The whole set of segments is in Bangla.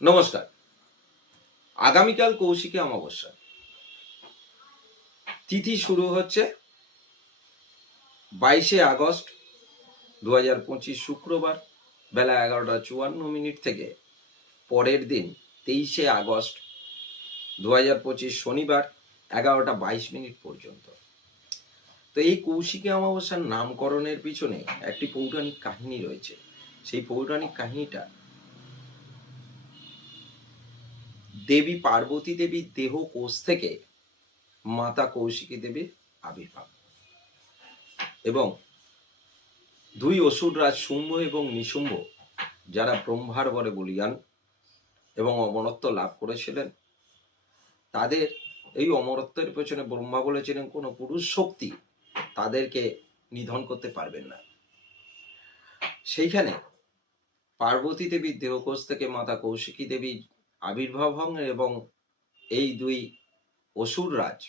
নমস্কার। আগামীকাল কৌশিকী অমাবস্যা। তিথি শুরু হচ্ছে বাইশে আগস্ট দু শুক্রবার বেলা এগারোটা চুয়ান্ন মিনিট থেকে পরের দিন তেইশে আগস্ট দু হাজার পঁচিশ শনিবার এগারোটা বাইশ মিনিট পর্যন্ত। তো এই কৌশিকী অমাবস্যার নামকরণের পিছনে একটি পৌরাণিক কাহিনী রয়েছে। সেই পৌরাণিক কাহিনীটা দেবী পার্বতী দেবীর দেহ কোষ থেকে মাতা কৌশিকী দেবীর আবির্ভাব। এবং দুই অসুররাজ শুম্ভ এবং নিশুম্ভ, যারা ব্রহ্মার বরে বলিয়ান এবং অমরত্ব লাভ করেছিলেন, তাদের এই অমরত্বের পেছনে ব্রহ্মা বলেছিলেন, কোনো পুরুষ শক্তি তাদেরকে নিধন করতে পারবেন না। সেইখানে পার্বতী দেবীর দেহকোষ থেকে মাতা কৌশিকী দেবী আবির্ভাব হন এবং এই দুই অসুররাজ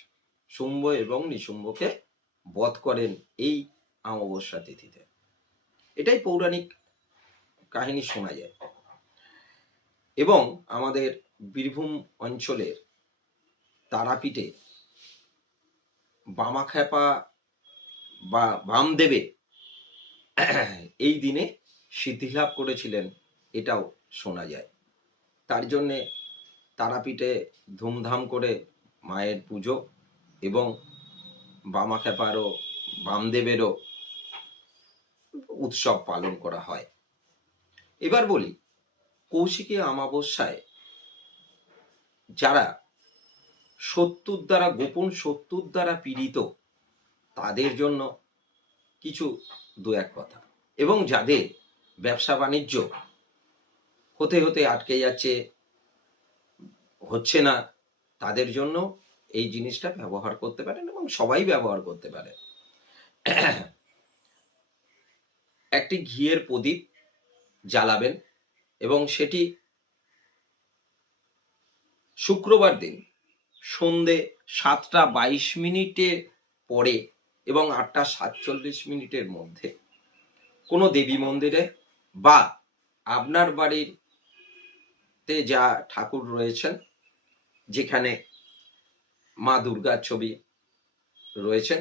শুম্ভ এবং নিশুম্ভকে বধ করেন এই অমাবস্যা তিথিতে। এটাই পৌরাণিক কাহিনী শোনা যায়। এবং আমাদের বীরভূম অঞ্চলের তারাপীঠে বামাখ্যাপা বা বামদেবে এই দিনে সিদ্ধিলাভ করেছিলেন, এটাও শোনা যায়। তার জন্যে তারাপীঠে ধুমধাম করে মায়ের পুজো এবং বামাখ্যাপারও বামদেবেরও উৎসব পালন করা হয়। এবার বলি, কৌশিকী অমাবস্যায় যারা শত্রুর দ্বারা, গোপন শত্রুর দ্বারা পীড়িত, তাদের জন্য কিছু দু এক কথা। এবং যাদের ব্যবসা বাণিজ্য হতে হতে আটকে যাচ্ছে। হচ্ছে না। তাদের জন্য এই জিনিসটা ব্যবহার করতে পারেন এবং সবাই ব্যবহার করতে পারে। একটি ঘিয়ের প্রদীপ জ্বালাবেন এবং সেটি শুক্রবার দিন সন্ধে সাতটা বাইশ মিনিটে পরে এবং আটটা সাতচল্লিশ মিনিটের মধ্যে কোনো দেবী মন্দিরে বা আপনার বাড়ির যা ঠাকুর রয়েছেন, যেখানে মা দুর্গার ছবি রয়েছেন,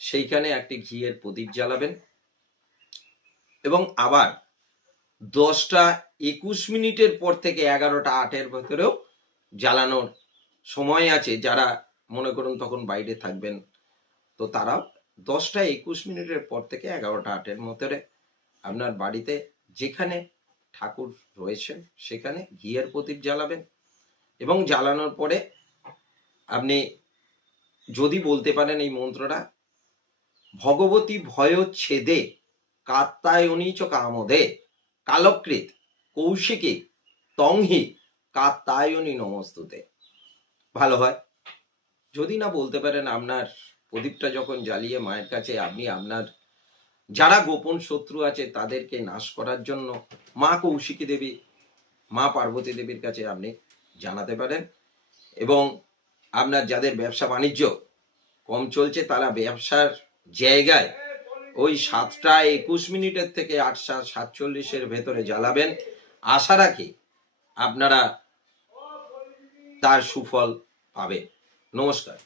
সেইখানে একটি ঘিয়ের প্রদীপ জ্বালাবেন এবং আবার দশটা একুশ মিনিটের পর থেকে এগারোটা আটের ভেতরেও জ্বালানোর সময় আছে। যারা মনে করুন তখন বাইরে থাকবেন, তো তারাও দশটা একুশ মিনিটের পর থেকে এগারোটা আটের মধ্যে আপনার বাড়িতে যেখানে ঠাকুর রয়েছেন, সেখানে ঘিয়ের প্রদীপ জ্বালাবেন এবং জ্বালানোর পরে আপনি যদি বলতে পারেন এই মন্ত্রটা, ভগবতী ভয় ছেদে কাত্তায়নী চ কামদে কালকৃত কৌশিকী তংহি কাত্তায়নী নমস্তুতে। ভালো হয়। যদি না বলতে পারেন আপনার প্রদীপটা যখন জ্বালিয়ে মায়ের কাছে আপনি আপনার যারা গোপন শত্রু আছে তাদেরকে নাশ করার জন্য মা কৌশিকী দেবী, মা পার্বতী দেবীর কাছে আপনি জানাতে পারেন। এবং আপনার যাদের ব্যবসা বাণিজ্য কম চলছে, তারা ব্যবসার জায়গায় ওই সাতটা একুশ মিনিটের থেকে আটটা সাতচল্লিশের ভেতরে জ্বালাবেন। আশা রাখি আপনারা তার সুফল পাবেন। নমস্কার।